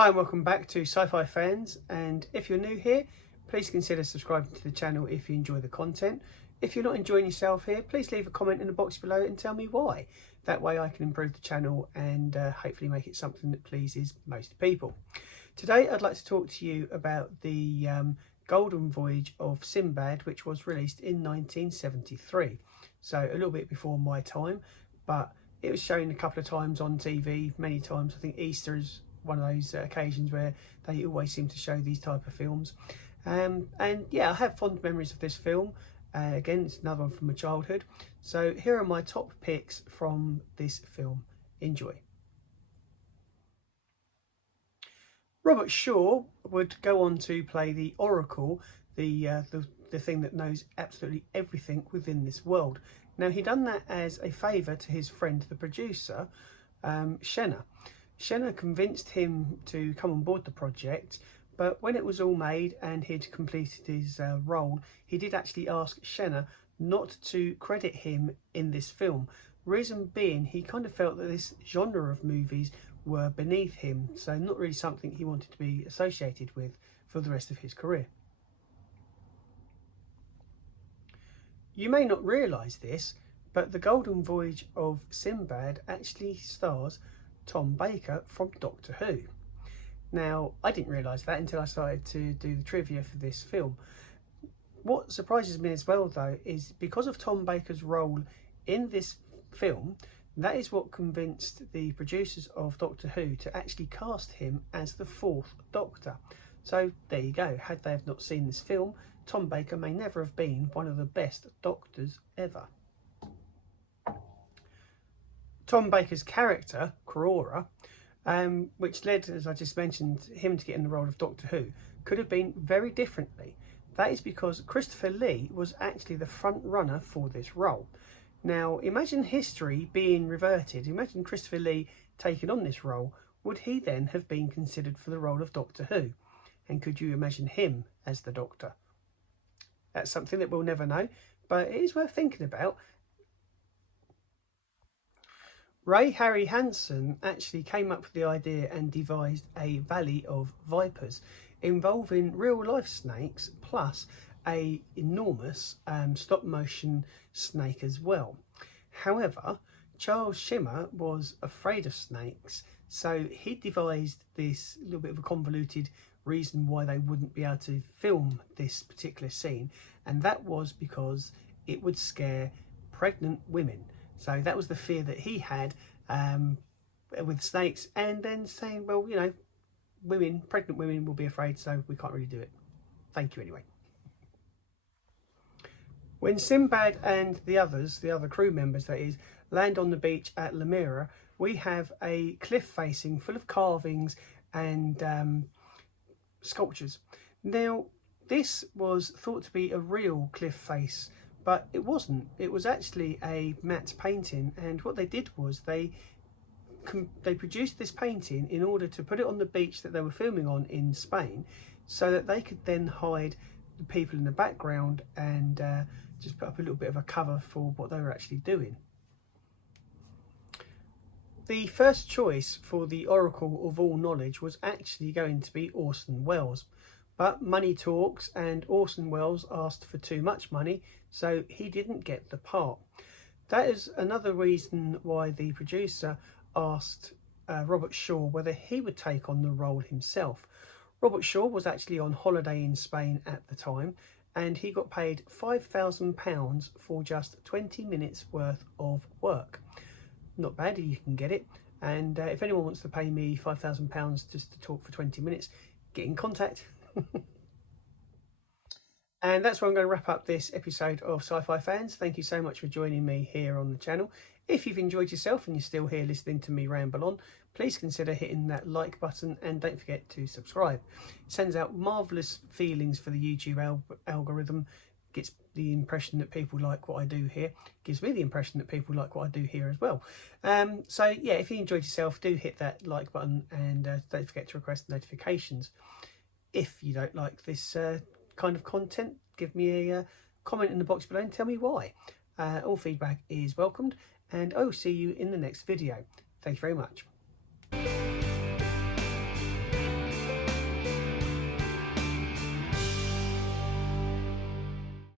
Hi and welcome back to Sci-Fi Fans, and if you're new here, please consider subscribing to the channel if you enjoy the content. If you're not enjoying yourself here, please leave a comment in the box below and tell me why. That way I can improve the channel and hopefully make it something that pleases most people. Today I'd like to talk to you about the Golden Voyage of Sinbad, which was released in 1973. So a little bit before my time, but it was shown a couple of times on TV, many times. I think Easter is one of those occasions where they always seem to show these type of films. And yeah, I have fond memories of this film. Again, it's another one from my childhood. So here are my top picks from this film. Enjoy. Robert Shaw would go on to play the Oracle, the thing that knows absolutely everything within this world. Now, he done that as a favour to his friend, the producer, Shenna. Shenna convinced him to come on board the project, but when it was all made and he'd completed his role, he did actually ask Shenna not to credit him in this film. Reason being, he kind of felt that this genre of movies were beneath him, so not really something he wanted to be associated with for the rest of his career. You may not realise this, but the Golden Voyage of Sinbad actually stars Tom Baker from Doctor Who. Now, I didn't realise that until I started to do the trivia for this film. What surprises me as well, though, is because of Tom Baker's role in this film, that is what convinced the producers of Doctor Who to actually cast him as the fourth Doctor. So there you go. Had they have not seen this film, Tom Baker may never have been one of the best Doctors ever. Tom Baker's character, Crora, which led, as I just mentioned, him to get in the role of Doctor Who, could have been very differently. That is because Christopher Lee was actually the front runner for this role. Now, imagine history being reverted. Imagine Christopher Lee taking on this role. Would he then have been considered for the role of Doctor Who? And could you imagine him as the Doctor? That's something that we'll never know, but it is worth thinking about. Ray Harryhausen actually came up with the idea and devised a Valley of Vipers involving real life snakes plus a enormous stop motion snake as well. However, Charles Schimmer was afraid of snakes, so he devised this little bit of a convoluted reason why they wouldn't be able to film this particular scene, and that was because it would scare pregnant women. So that was the fear that he had with snakes, and then saying, well, you know, pregnant women will be afraid, so we can't really do it. Thank you anyway. When Sinbad and the other crew members that is, land on the beach at Lamira, we have a cliff facing full of carvings and sculptures. Now, this was thought to be a real cliff face, but it wasn't. It was actually a matte painting, and what they did was they produced this painting in order to put it on the beach that they were filming on in Spain, so that they could then hide the people in the background and just put up a little bit of a cover for what they were actually doing. The first choice for the Oracle of all knowledge was actually going to be Orson Welles, but money talks and Orson Welles asked for too much money, so he didn't get the part. That is another reason why the producer asked Robert Shaw whether he would take on the role himself. Robert Shaw was actually on holiday in Spain at the time, and he got paid £5,000 for just 20 minutes worth of work. Not bad if you can get it, and if anyone wants to pay me £5,000 just to talk for 20 minutes, get in contact. And that's where I'm going to wrap up this episode of Sci-Fi Fans. Thank you so much for joining me here on the channel. If you've enjoyed yourself and you're still here listening to me ramble on, please consider hitting that like button and don't forget to subscribe. It sends out marvellous feelings for the YouTube algorithm. Gets the impression that people like what I do here. Gives me the impression that people like what I do here as well. So yeah, if you enjoyed yourself, do hit that like button and don't forget to request notifications. If you don't like this kind of content, give me a comment in the box below and tell me why. All feedback is welcomed, and I will see you in the next video. Thank you very much.